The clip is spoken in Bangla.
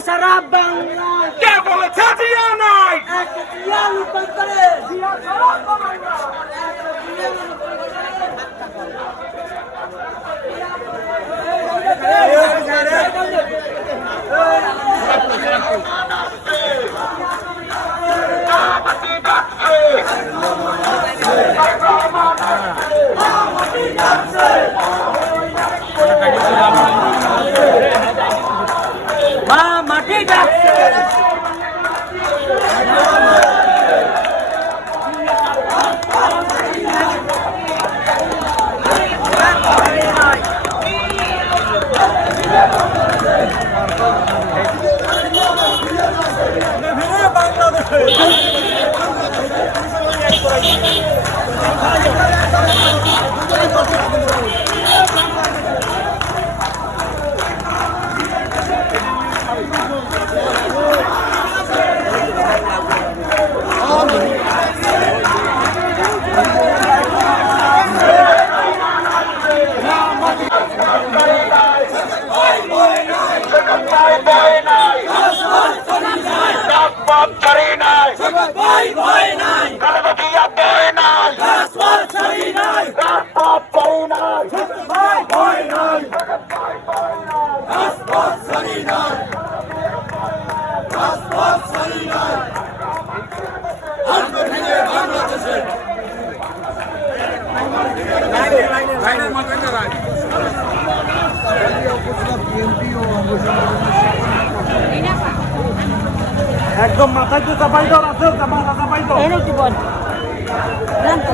সারা বাংলা কে বলেছে জিয়া নাই? বাংলাদেশ। ভয় ভয় নাই জিয়া ভয় নাই রাজপথ ছাড়ি নাই রাজপথ ছাড়ি নাই ভয় ভয় নাই রাজপথ ছাড়ি নাই রাজপথ ছাড়ি নাই একদম মাথায় তো চাপাই দাও আছে মাথা চাপাই দাও এর একটু বল জানতো